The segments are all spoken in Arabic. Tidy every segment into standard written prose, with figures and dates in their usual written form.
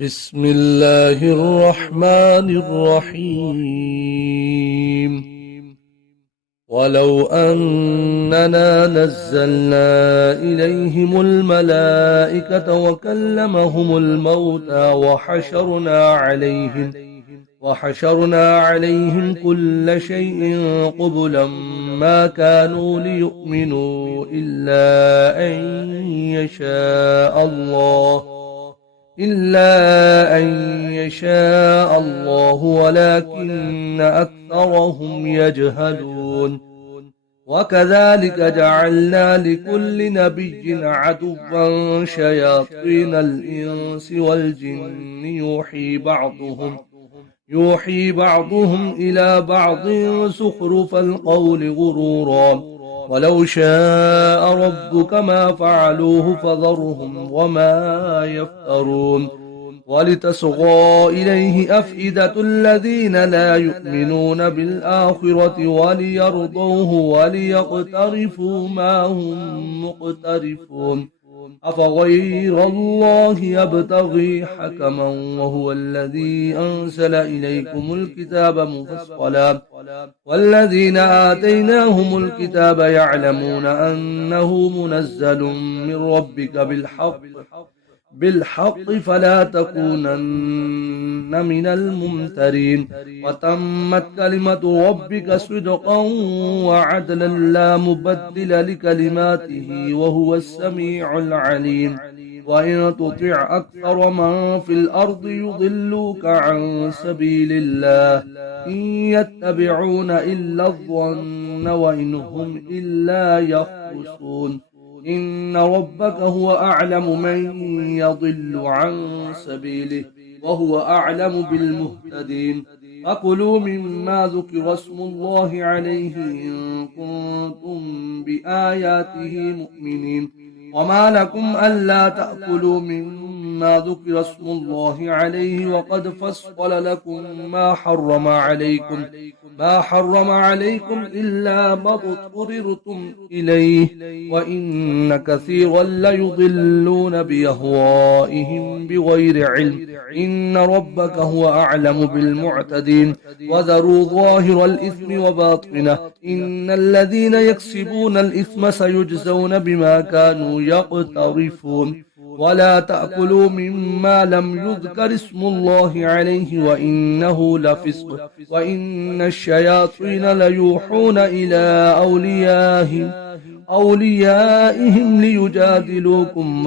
بسم الله الرحمن الرحيم. ولو أننا نزلنا إليهم الملائكة وكلمهم الموتى وحشرنا عليهم كل شيء قبلا ما كانوا ليؤمنوا إلا أن يشاء الله ولكن أكثرهم يجهلون. وكذلك جعلنا لكل نبي عدوا شياطين الإنس والجن يوحي بعضهم إلى بعض زخرف القول غرورا ولو شاء ربك ما فعلوه فذرهم وما يفترون. ولتصغى إليه أفئدة الذين لا يؤمنون بالآخرة وليرضوه وليقترفوا ما هم مقترفون. أفغير الله يبتغي حكما وهو الذي أنزل إليكم الكتاب مفصلا والذين آتيناهم الكتاب يعلمون أنه منزل من ربك بالحق فلا تكونن من الممترين. وتمت كلمة ربك صدقا وعدلا لا مبدل لكلماته وهو السميع العليم. وإن تطع أكثر من في الأرض يضلوك عن سبيل الله إن يتبعون إلا الظن وإن هم إلا يخرصون. إن ربك هو أعلم من يضل عن سبيله وهو أعلم بالمهتدين. فكلوا مما ذكر اسم الله عليه إن كنتم بآياته مؤمنين. وما لكم ألا تأكلوا مما ذكر اسم الله عليه وقد فصل لكم ما حرم عليكم إلا ما اضطررتم إليه وإن كثيرا ليضلون بأهوائهم بغير علم. إن ربك هو أعلم بالمعتدين. وذروا ظاهر الإثم وباطنه إن الذين يكسبون الإثم سيجزون بما كانوا يقترفون. ولا تأكلوا مما لم يذكر اسم الله عليه وإنه لفسق وإن الشياطين ليوحون إلى أوليائهم ليجادلوكم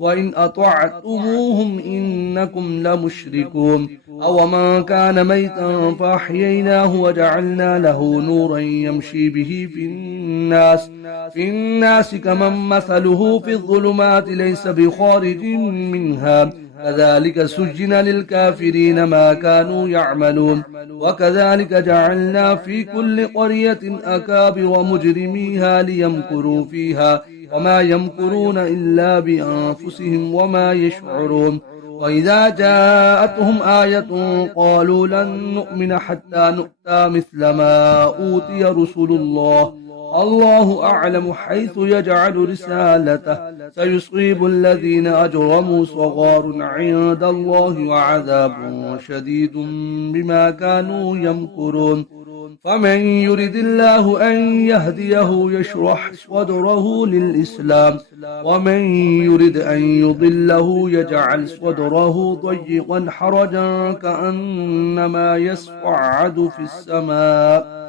وإن أطعتموهم إنكم لمشركون. أو من كان ميتا فأحييناه وجعلنا له نورا يمشي به في الناس كمن مثله في الظلمات ليس بخارج منها كذلك سجن للكافرين ما كانوا يعملون. وكذلك جعلنا في كل قرية أكابر مجرميها ليمكروا فيها وما يمكرون إلا بأنفسهم وما يشعرون. وإذا جاءتهم آية قالوا لن نؤمن حتى نؤتى مثل ما أوتي رسل الله أعلم حيث يجعل رسالته سيصيب الذين أجرموا صغار عند الله وعذاب شديد بما كانوا يمكرون. فمن يرد الله أن يهديه يشرح صدره للإسلام ومن يرد أن يضله يجعل صدره ضيقا حرجا كأنما يصعد في السماء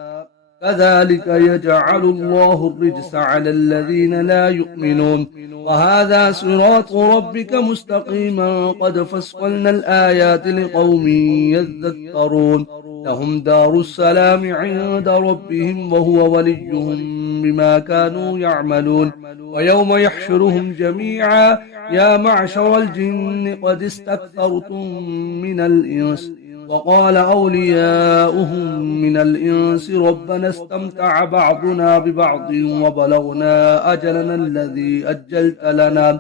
كذلك يجعل الله الرجس على الذين لا يؤمنون. وهذا صراط ربك مستقيما قد فصلنا الآيات لقوم يذكرون. لهم دار السلام عند ربهم وهو وليهم بما كانوا يعملون. ويوم يحشرهم جميعا يا معشر الجن قد استكثرتم من الإنس وقال أولياؤهم من الإنس ربنا استمتع بعضنا ببعض وبلغنا أجلنا الذي أجلت لنا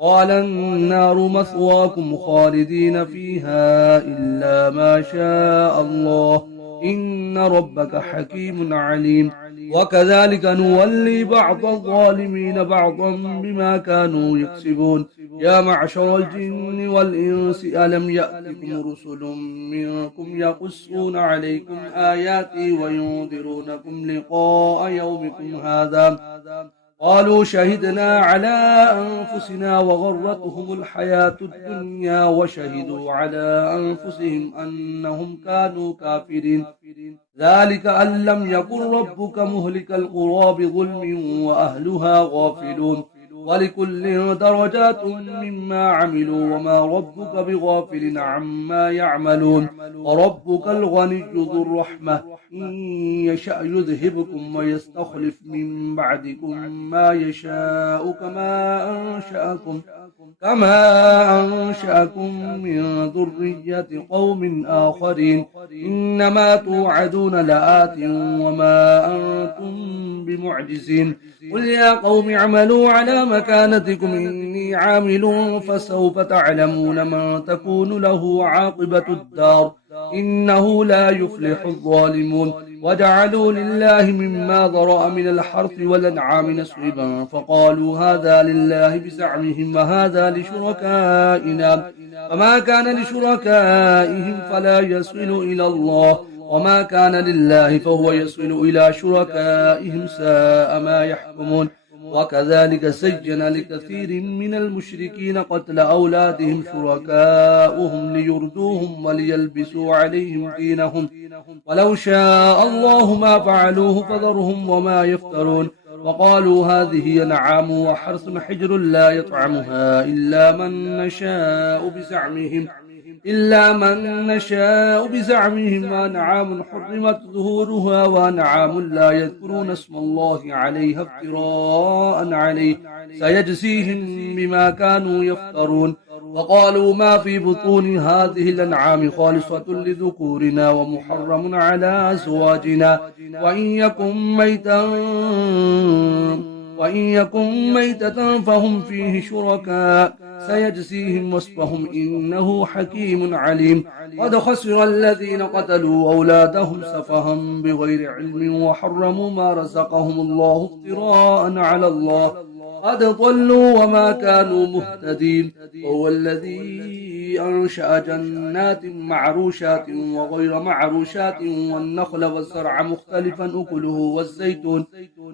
قال النار مثواكم خالدين فيها إلا ما شاء الله إن ربك حكيم عليم وكذلك نولي بعض الظالمين بعضا بما كانوا يكسبون يا معشر الجن والإنس ألم يأتكم رسل منكم يقصون عليكم آياتي وينذرونكم لقاء يومكم هذا قالوا شهدنا على أنفسنا وغرتهم الحياة الدنيا وشهدوا على أنفسهم أنهم كانوا كافرين ذلك أن لم يكن ربك مهلك القرى بظلم وأهلها غافلون ولكل درجات مما عملوا وما ربك بغافل عما يعملون وربك الغني ذو الرحمة إن يشأ يذهبكم ويستخلف من بعدكم ما يشاء كما أنشأكم من ذرية قوم آخرين إنما توعدون لآت وما أنتم بمعجزين قل يا قوم اعملوا على مكانتكم إني عامل فسوف تعلمون من تكون له عاقبة الدار إنه لا يفلح الظالمون وجعلوا لله مما ذرأ من الحرث والأنعام نصيبا فقالوا هذا لله بزعمهم وهذا لشركائنا فما كان لشركائهم فلا يصل إلى الله وما كان لله فهو يصل إلى شركائهم ساء ما يحكمون وكذلك سجن لكثير من المشركين قتل أولادهم شركاؤهم ليردوهم وليلبسوا عليهم دينهم ولو شاء الله ما فعلوه فذرهم وما يفترون وقالوا هذه أنعام وحرث حجر لا يطعمها إلا من نشاء بزعمهم وأنعام حرمت ظهورها وأنعام لا يذكرون اسم الله عليها افتراء عليه سيجزيهم بما كانوا يفترون وقالوا ما في بطون هذه الأنعام خالصة لذكورنا ومحرم على أزواجنا وإن يكن ميتة فهم فيه شركاء سيجزيهم وصفهم إنه حكيم عليم قد خسر الذين قتلوا أولادهم سفها بغير علم وحرموا ما رزقهم الله افتراء على الله قد ضلوا وما كانوا مهتدين وهو الذي أنشأ جنات معروشات وغير معروشات والنخل والزرع مختلفا أكله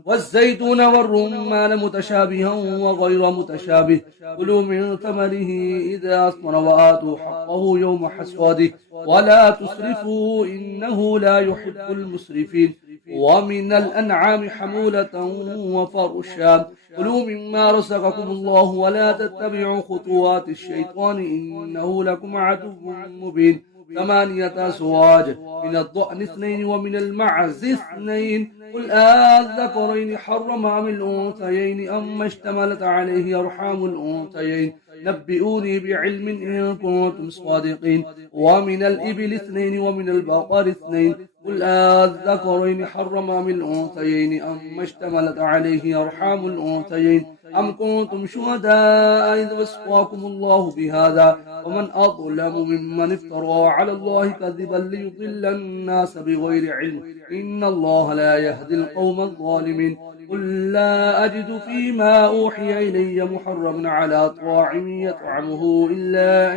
والزيتون والرمان متشابها وغير متشابه كلوا من ثمره إذا أثمر وآتوا حقه يوم حصاده ولا تسرفوا إنه لا يحب المسرفين ومن الأنعام حمولة وفرشا كلوا مما رزقكم الله ولا تتبعوا خطوات الشيطان إنه لكم عدو مبين 8 أزواج من الضأن 2 ومن المعز 2 قل الذكرين حرم أم الأنثيين أما اشتملت عليه أرحام الأنثيين نبئوني بعلم إن كنتم صادقين ومن الإبل 2 ومن البقر 2 قل الذكرين حرم أم الأنثيين أما اشتملت عليه أرحام الأنثيين أم كنتم شهداء إذ وصاكم الله بهذا ومن أظلم ممن افترى على الله كذبا ليضل الناس بغير علم إن الله لا يهدي القوم الظالمين قل لا أجد فيما أوحي إلي محرم على طاعم يطعمه إلا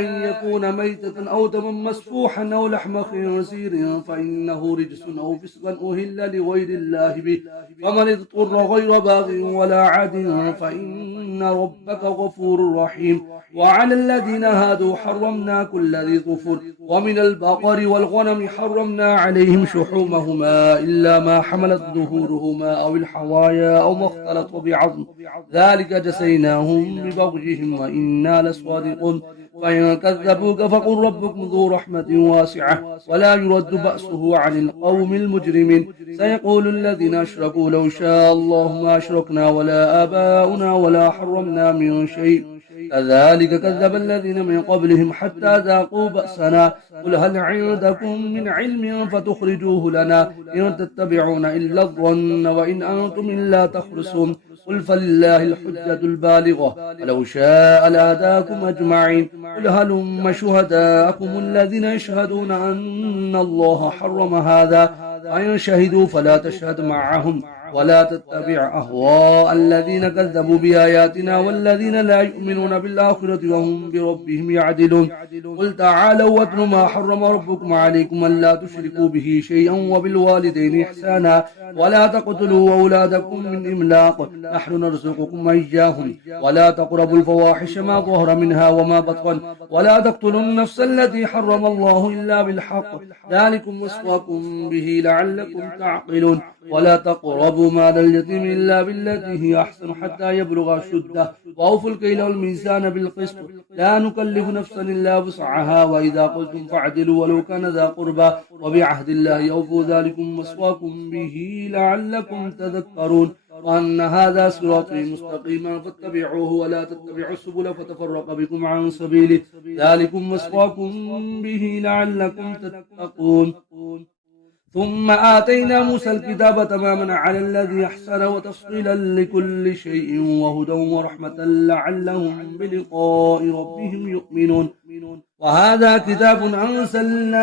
أن يكون ميتة أو دما مسفوحا أو لحم خنزير فإنه رجس أو فسقا أهل لغير الله به فمن اضطر غير باغ ولا عاد فإن ربك غفور رحيم وعلى الذين هادوا حرمنا كل ذي ظفر ومن البقر والغنم حرمنا عليهم شحومهما إلا ما حملت ظهورهما أو الحوايا أو ما اختلط بعظم ذلك جزيناهم ببغيهم وإنا لصادقون فإن كذبوك فقل ربكم ذو رحمة واسعة ولا يرد بأسه عن القوم المجرمين سيقول الذين أشركوا لو شاء الله ما أشركنا ولا آباؤنا ولا حرمنا من شيء كذلك كذب الذين من قبلهم حتى ذاقوا بأسنا قل هل عندكم من علم فتخرجوه لنا إن تتبعون إلا الظن وإن أنتم إلا تخرسون قل فلله الحجة البالغة ولو شاء لهداكم أجمعين قل هلم شهداءكم الذين يشهدون أن الله حرم هذا فإن شهدوا فلا تشهد معهم ولا تتبع أهواء الذين كذبوا بآياتنا والذين لا يؤمنون بالآخرة وهم بربهم يعدلون قل تعالوا واتلوا ما حرم ربكم عليكم ألا تشركوا به شيئا وبالوالدين إحسانا ولا تقتلوا أولادكم من إملاق نحن نرزقكم وإياهم ولا تقربوا الفواحش ما ظهر منها وما بطن ولا تقتلوا النفس التي حرم الله إلا بالحق ذلكم وصاكم به لعلكم تعقلون ولا تقربوا مال اليتيم إلا بالتي هي أحسن حتى يبلغ أشده وأوفوا الكيل والميزان بالقسط لا نكلف نفسا إلا وسعها وإذا قلتم فاعدلوا ولو كان ذا قربى وبعهد الله أوفوا ذلكم وصاكم به لعلكم تذكرون وأن هذا صراطي مستقيما فاتبعوه ولا تتبعوا السبل فتفرق بكم عن سبيله ذلكم وصاكم به لعلكم تتقون ثم آتينا موسى الكتاب تماما على الذي أحسن وتفصيلا لكل شيء وهدى ورحمة لعلهم بلقاء ربهم يؤمنون وهذا كتاب أنزلناه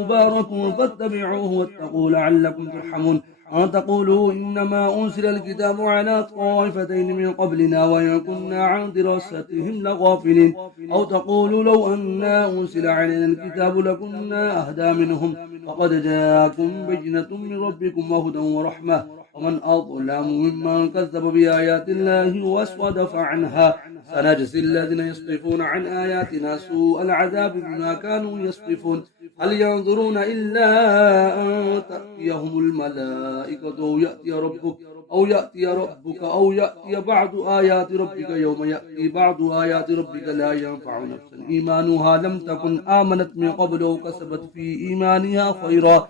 مبارك فاتبعوه واتقوا لعلكم ترحمون أن تقولوا إنما أنزل الكتاب على طائفتين من قبلنا وإن كنا عن دراستهم لغافلين أو تقولوا لو أنا أنزل علينا الكتاب لكنا أهدى منهم فقد جاءكم بينة من ربكم وهدى ورحمة ومن أظلم ممن كذب بآيات الله واسودف عنها سنجزي الذين يصدفون عن آياتنا سوء العذاب بما كانوا يصدفون هل ينظرون إلا أن تأتيهم الملائكة أو يأتي ربك أو يأتي بعض آيات ربك يوم يأتي بعض آيات ربك لا ينفع نفسا إيمانها لم تكن آمنت من قبل أو كسبت في إيمانها خيرا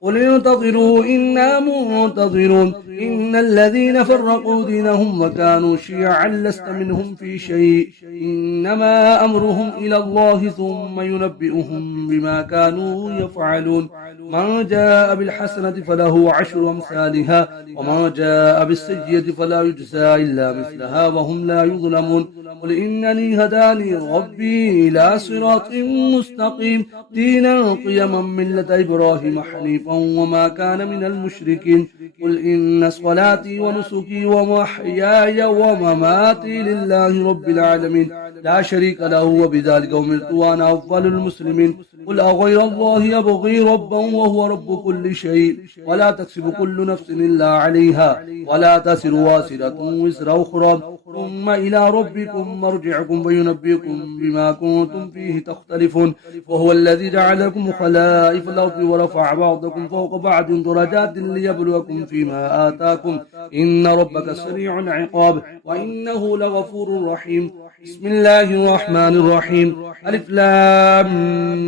قل انتظروا إنا منتظرون إن الذين فرقوا دينهم وكانوا شيعا لست منهم في شيء إنما أمرهم إلى الله ثم ينبئهم بما كانوا يفعلون من جاء بالحسنة فله عشر أمثالها ومن جاء بالسيئة فلا يجزى إلا مثلها وهم لا يظلمون قل إنني هداني ربي إلى صراط مستقيم دينا قيما ملة إبراهيم حنيفا وما كان من المشركين قل إن صلاتي ونسكي ومحياي ومماتي لله رب العالمين لا شريك له وبذلك أمرت وأنا أفضل المسلمين قل أغير الله يبغي ربا وهو رب كل شيء ولا تكسب كل نفس إلا عليها ولا تسر واسرة وزر أخرى ثم إلى ربكم مرجعكم فينبئكم بما كنتم فيه تختلفون وهو الذي جعلكم خلائف الأرض ورفع بعضكم فوق بعض درجات ليبلوكم فيما آتاكم إن ربك سريع العقاب وإنه لغفور رحيم بسم الله الرحمن الرحيم ألف لام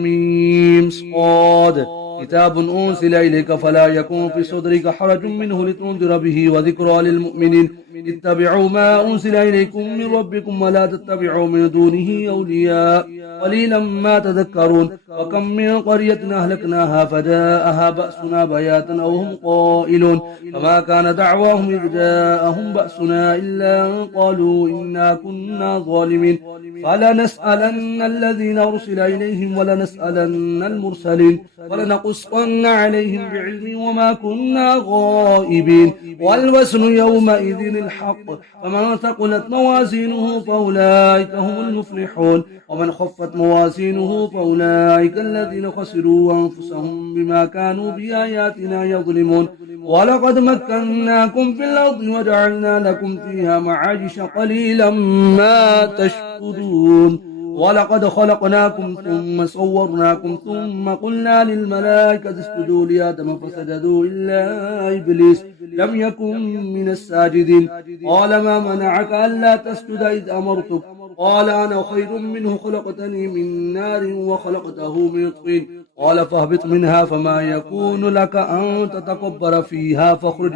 ميم صاد كتاب أنزل إليك فلا يكون في صدرك حرج منه لتنذر به وذكرى للمؤمنين اتبعوا ما أنزل إليكم من ربكم ولا تتبعوا من دونه أولياء قليلا ما تذكرون وكم من قرية أهلكناها فجاءها بأسنا بياتا أو هم قائلون فما كان دعواهم إذ جاءهم بأسنا إلا أن قالوا إنا كنا ظالمين فلنسألن الذين أرسل إليهم ولنسألن المرسلين ولنقصن عليهم بعلم وما كنا غائبين والوزن يومئذ الحق فمن ثقلت موازينه فأولئك هم المفلحون ومن خفت موازينه فأولئك الذين خسروا أنفسهم بما كانوا بآياتنا يظلمون ولقد مكناكم في الأرض وجعلنا لكم فيها معايش قليلا ما تشكرون ولقد خلقناكم ثم صورناكم ثم قلنا للملائكة اسجدوا لآدم فسجدوا إلا إبليس لم يكن من الساجدين قال ما منعك ألا تسجد إذ أمرتك قال أنا خير منه خلقتني من نار وخلقته من طين قال فاهبط منها فما يكون لك أن تتكبر فيها فاخرج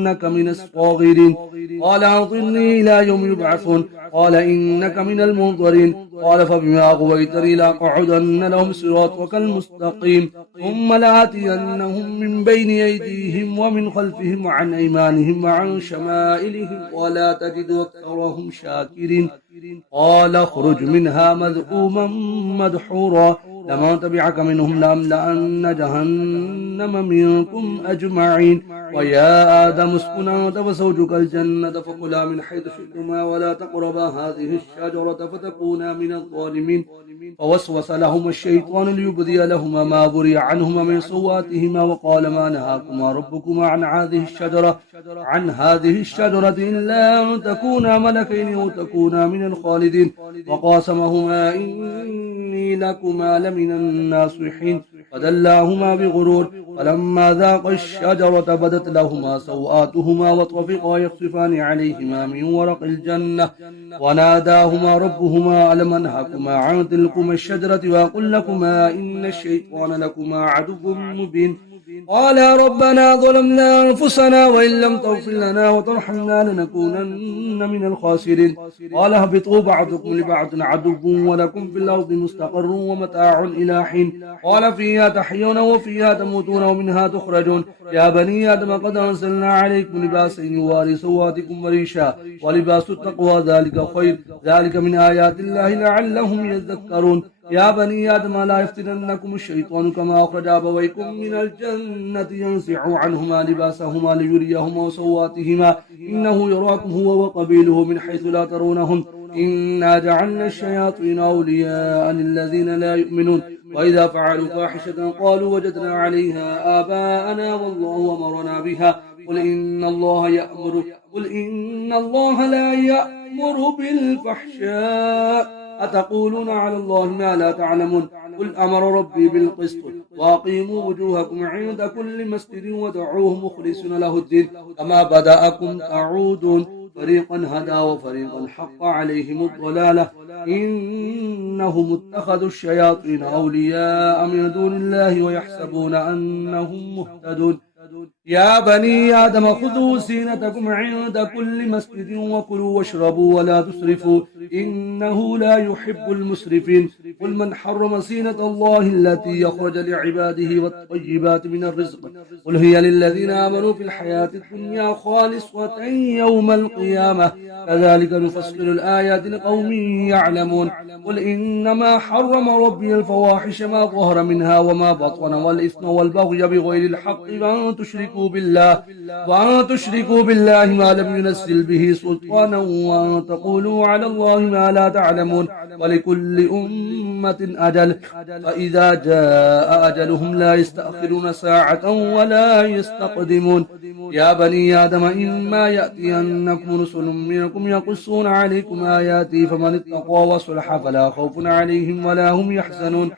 إنك من الصاغرين قال أنظرني إلى يوم يبعثون قال إنك من المنظرين قال فبما أغويتني لأقعدن لهم صراطك المستقيم ثم لآتينهم من بين أيديهم ومن خلفهم وعن أيمانهم وعن شمائلهم ولا تجد أكثرهم شاكرين قال اخرج منها مذءوما مدحورا لمن تبعك منهم لأملأن جهنم منكم أجمعين ويا آدم اسكن أنت وزوجك الجنة فكلا من حيث شئتما ولا تقربا هذه الشجرة فتكونا من الظالمين فوسوس لهما الشيطان ليبدي لهما ما بري عنهما من سواتهما وقال ما نهاكما ربكما عن هذه الشجرة إلا أن تكونا ملكين أو تكونا من الخالدين وقاسمهما إني لكما لمن الناصحين فدلاهما بغرور فلما ذاقا الشجرة بدت لهما سوآتهما وطفقا يخصفان عليهما من ورق الجنة وناداهما ربهما ألم أنهكما عن تلكما الشجرة وأقل لكما إن الشيطان لكما عدو مبين قالا ربنا ظلمنا أنفسنا وإن لم تغفر لنا وترحمنا لنكونن من الخاسرين قال اهبطوا بعضكم لبعض عدو ولكم في الأرض مستقر ومتاع إلى حين قال فيها تحيون وفيها تموتون ومنها تخرجون يا بني آدم قد أنزلنا عليكم لباسا يواري سواتكم وريشا ولباس التقوى ذلك خير ذلك من آيات الله لعلهم يذكرون يا بني آدم لا يفتننكم الشيطان كما أخرج أبويكم من الجنة ينزع عنهما لباسهما ليريهما سواتهما إنه يراكم هو وقبيله من حيث لا ترونهم إنا جعلنا الشياطين أولياء للذين لا يؤمنون وإذا فعلوا فاحشة قالوا وجدنا عليها آباءنا والله أمرنا بها قل إن الله لا يأمر بالفحشاء أتقولون على الله ما لا تعلمون قل أمر ربي بالقسط وأقيموا وجوهكم عند كل مسجد ودعوه مخلصين له الدين كما بدأكم تعودون فريقا هدى وفريقا حق عليهم الضلالة إنهم اتخذوا الشياطين أولياء من دون الله ويحسبون أنهم مهتدون يا بني آدم خذوا زينتكم عند كل مسجد وكلوا واشربوا ولا تسرفوا إنه لا يحب المسرفين قل من حرم زينة الله التي يخرج لعباده والطيبات من الرزق قل هي للذين آمنوا في الحياة الدنيا خالصة يوم القيامة كذلك نفصل الآيات لقوم يعلمون قل إنما حرم ربي الفواحش ما ظهر منها وما بطن والإثم والبغي بغير الحق وأن تشركوا بالله ما لم ينزل به سلطانا وأن تقولوا على الله ما لا تعلمون ولكل أمة أجل فإذا جاء أجلهم لا يستأخرون ساعة ولا يستقدمون يا بني آدم إما يأتينكم رسل منكم يقصون عليكم آياتي فمن اتقى وصلح فلا خوف عليهم ولا هم يحزنون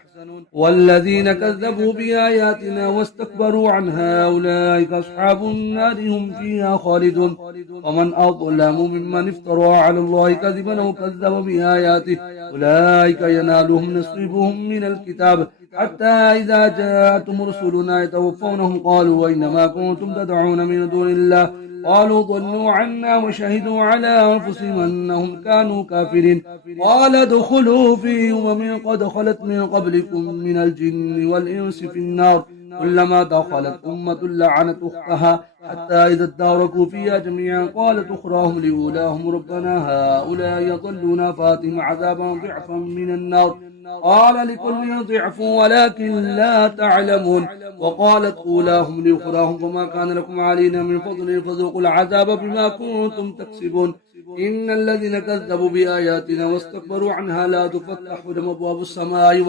والذين كذبوا بآياتنا واستكبروا عنها أولئك أصحاب النار هم فيها خالدون ومن أظلم ممن افترى على الله كذبا أو كذب بآياته أولئك ينالهم نصيبهم من الكتاب حتى إذا جاءتهم رسلنا يتوفونهم قالوا أينما كنتم تدعون من دون الله قالوا ضلوا عنا وشهدوا على أنفسهم أنهم كانوا كافرين قال ادخلوا في قد خلت من قبلكم من الجن والإنس في النار كلما دخلت أمة لعنت أختها حتى إذا اداركوا فيها جميعا قالت أخراهم لأولاهم ربنا هؤلاء يضلون فاتهم عذابا ضعفا من النار قال لكل ضعف ولكن لا تعلمون وقالت أولاهم لأخراهم فما كان لكم علينا من فضل فذوقوا العذاب بما كنتم تكسبون إن الذين كذبوا بآياتنا واستكبروا عنها لا تفتح لهم أبواب السماء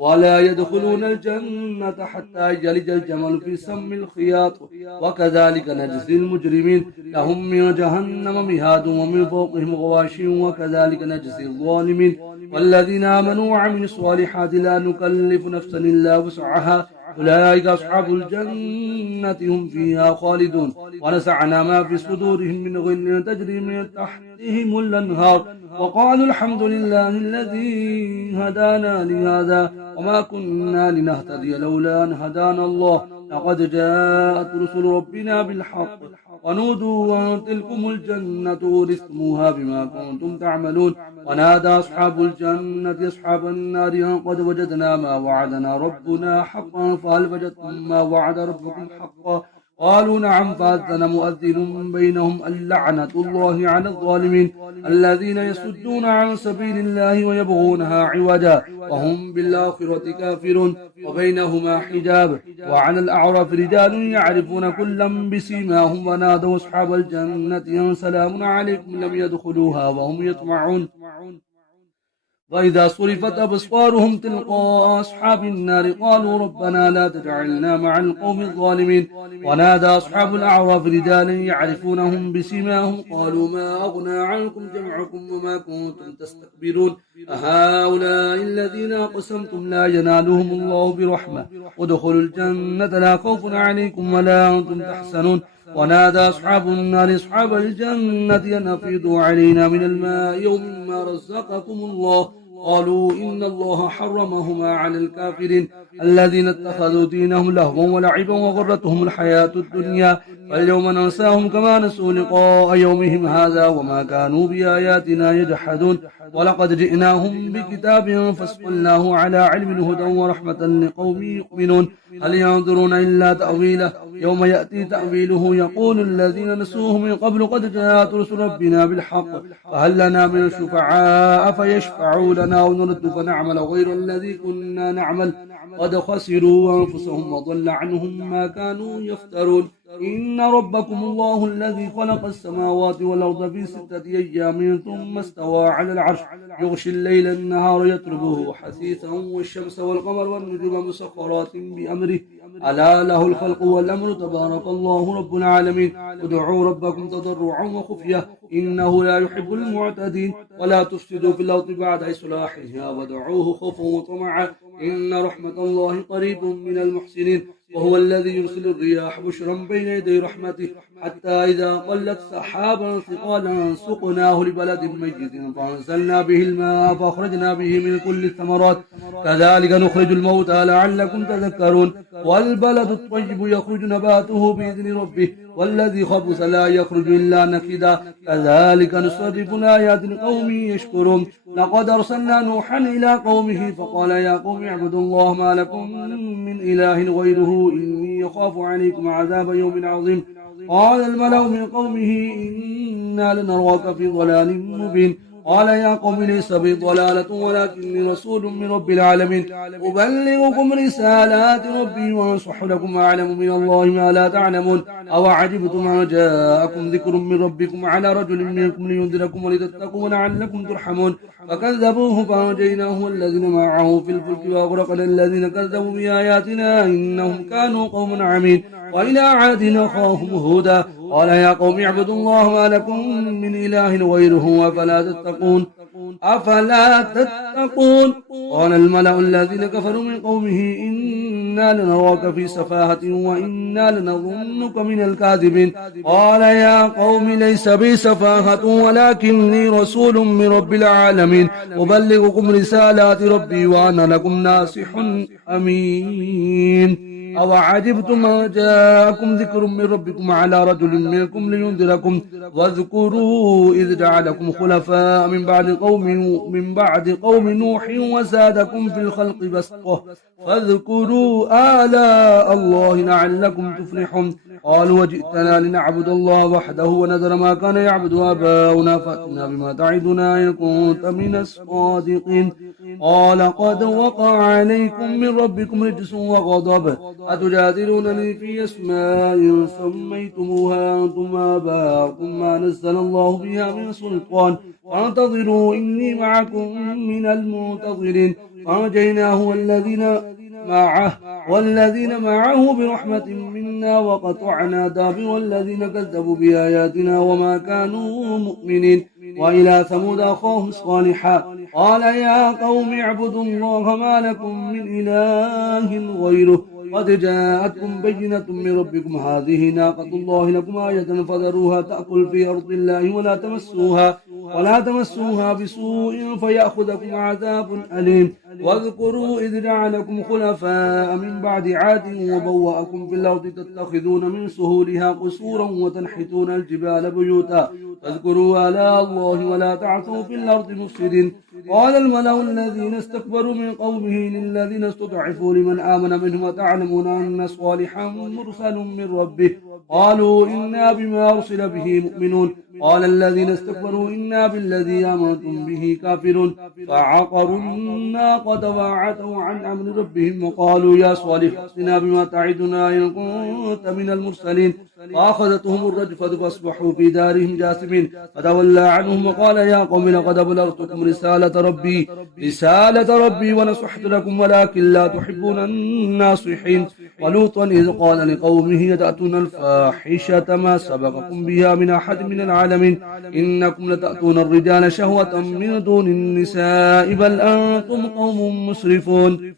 ولا يدخلون الجنة حتى يلج الجمل في سم الخياط وكذلك نجزي المجرمين لهم من جهنم مهاد ومن فوقهم غواش وكذلك نجزي الظالمين والذين آمنوا وعملوا الصالحات لا نكلف نفسا إلا وسعها أولئك أصحاب الجنة هم فيها خالدون ونزعنا ما في صدورهم من غل تجري من تحتهم الأنهار وقالوا الحمد لله الذي هدانا لهذا وما كنا لنهتدي لولا أن هدانا الله لقد جاءت رسل ربنا بالحق ونودوا أن تلكم الجنة ورثتموها بما كنتم تعملون ونادى أصحاب الجنة أصحاب النار أن قد وجدنا ما وعدنا ربنا حقا فهل وجدتم ما وعد ربكم حقا قالوا نعم فأذن مؤذن بينهم اللعنة الله على الظالمين الذين يصدون عن سبيل الله ويبغونها عوجا وهم بالآخرة كافرون وبينهما حجاب وعلى الأعراف رجال يعرفون كلا بسيماهم ونادوا أصحاب الجنة أن سلام عليكم لم يدخلوها وهم يطمعون وإذا صرفت أبصارهم تلقاء أصحاب النار قالوا ربنا لا تجعلنا مع القوم الظالمين ونادى أصحاب الأعراف رجالا يعرفونهم بسيماهم قالوا ما أغنى عنكم جمعكم وما كنتم تستكبرون أهؤلاء الذين أقسمتم لا ينالهم الله برحمة ادخلوا الجنة لا خوف عليكم ولا أنتم تحزنون ونادى أصحاب النار أصحاب الجنة أن أفيضوا علينا من الماء ومما رزقكم الله قالوا إن الله حرمهما على الكافرين الذين اتخذوا دينهم لهوا ولعبا وغرتهم الحياة الدنيا فاليوم ننساهم كما نسوا لقاء يومهم هذا وما كانوا بآياتنا يجحدون ولقد جئناهم بكتاب فصلناه على علم هدى ورحمة لقوم يؤمنون هل ينظرون إلا تأويله يوم يأتي تأويله يقول الذين نسوه من قبل قد جاءت رسل ربنا بالحق فهل لنا من الشفعاء فيشفعوا لنا ونرد فنعمل غير الذي كنا نعمل قد خسروا أنفسهم وضل عنهم ما كانوا يفترون إن ربكم الله الذي خلق السماوات والأرض في 6 أيام ثم استوى على العرش يغشي الليل النهار يطلبه حثيثا والشمس والقمر والنجوم مسخرات بأمره ألا له الخلق والأمر تبارك الله رب العالمين ادعوا ربكم تضرعا وخفية إنه لا يحب المعتدين ولا تفسدوا في الأرض بعد إصلاحها ودعوه خوفا وطمعا إن رحمة الله قريب من المحسنين وهو الذي يرسل الرياح بشرا بين يدي رحمته حتى إذا قلت سحابا ثقالا سقناه لبلد ميت فأنزلنا به الماء فأخرجنا به من كل الثمرات كذلك نخرج الموتى لعلكم تذكرون والبلد الطيب يخرج نباته بإذن ربه والذي خبث لا يخرج إلا نكدا كذلك نصرف الآيات لقوم يشكرون لقد أرسلنا نوحا إلى قومه فقال يا قوم اعبدوا الله ما لكم من إله غيره إني يخاف عليكم عذاب يوم عظيم قال الملأ من قومه إنا لنراك في ضلال مبين قال يا قوم ليس بي ضلالة ولكني رسول من رب العالمين أبلغكم رسالات ربي وأنصح لكم أعلم من الله ما لا تعلمون أو عجبتم أن جاءكم ذكر من ربكم على رجل منكم لينذركم ولتتقوا لعلكم ترحمون فكذبوه فأنجيناه والذين معه في الفلك وأغرقنا الذين كذبوا بآياتنا إنهم كانوا قوم عمين وإلى عاد أخاهم هودا قال يا قوم اعبدوا الله ما لكم من إله غيره أفلا تتقون قال الملأ الذين كفروا من قومه إنا لنراك في سفاهة وإنا لنظنك من الكاذبين قال يا قوم ليس بي سفاهة ولكني رسول من رب العالمين أبلغكم رسالات ربي وأنا لكم ناصح أمين أو عجبتم أن جاءكم ذكر من ربكم على رجل منكم لينذركم واذكروا إذ جعلكم خلفاء من بعد قوم نوح وزادكم في الخلق بسطة فاذكروا آلاء الله لعلكم تفلحون قالوا وجئتنا لنعبد الله وحده ونذر ما كان يعبد آباؤنا فأتنا بما تعدنا إن كنت من الصادقين قال قد وقع عليكم من ربكم رجس وغضب أتجادلونني في أسماء سميتموها أنتم وآباؤكم ما نزل الله بها من سلطان فانتظروا إني معكم من المنتظرين فأنجيناه والذين معه برحمة منا وقطعنا دابر الذين كذبوا بآياتنا وما كانوا مؤمنين وإلى ثمود أخاهم صالحا قال يا قوم اعبدوا الله ما لكم من إله غيره قد جاءتكم بينة من ربكم هذه ناقة الله لكم آية فذروها تأكل في أرض الله ولا تمسوها بسوء فيأخذكم عذاب أليم. واذكروا إذ جعلكم خلفاء من بعد عاد وبوأكم في الأرض تتخذون من سهولها قصورا وتنحتون الجبال بيوتا فاذكروا آلاء الله ولا تعثوا في الأرض مفسدين. قال الملأ الذين استكبروا من قومه للذين استضعفوا لمن آمن منهم وتعلمون أن صالحا مرسل من ربه قالوا إنا بما أرسل به مؤمنون. قال الذين استكبروا إنا بالذي آمنتم به كافرون. فعقروا الناقة وعتوا عن أمر ربهم وقالوا يا صالح ائتنا بما تعدنا إن كنت من المرسلين. فأخذتهم الرجفة فأصبحوا في دارهم جاثمين. فتولى عنهم وقال يا قوم لقد أبلغتكم رسالة ربي ونصحت لكم ولكن لا تحبون الناصحين. ولوطا إذ قال لقومه تأتون الفاحشة ما سبقكم بها من أحد من العالمين إنكم لتأتون الرجال شهوة من دون النساء بل أنتم قوم مسرفون.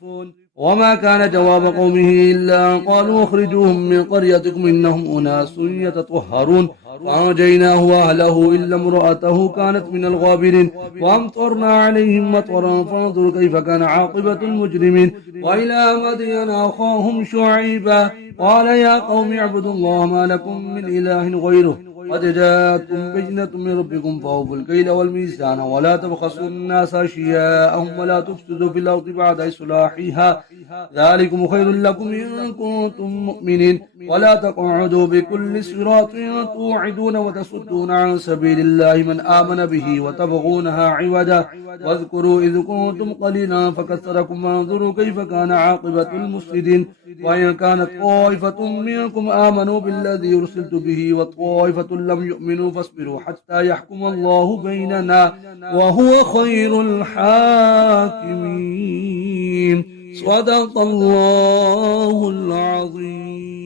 وما كان جواب قومه إلا أن قالوا اخرجوهم من قريتكم إنهم أناس يتطهرون. فأنجيناه وأهله إلا امرأته كانت من الغابرين. وأمطرنا عليهم مطرا فانظر كيف كان عاقبة المجرمين. وإلى مدين أخاهم شعيبا قال يا قوم اعبدوا الله ما لكم من إله غيره قد جاءتكم بينة من ربكم فأوفوا الكيل والميزان ولا تبخسوا الناس أشياءهم ولا تفسدوا في الأرض بعد إصلاحها ذلكم خير لكم إن كنتم مؤمنين. ولا تقعدوا بكل صراط توعدون وتصدون عن سبيل الله من آمن به وتبغونها عودا. واذكروا إذ كنتم قليلا فكثركم وانظروا كيف كان عاقبة المفسدين. وإن كانت طائفة منكم آمنوا بالذي أرسلت به وطائفة لم يؤمنوا فاصبروا حتى يحكم الله بيننا وهو خير الحاكمين. صدق الله العظيم.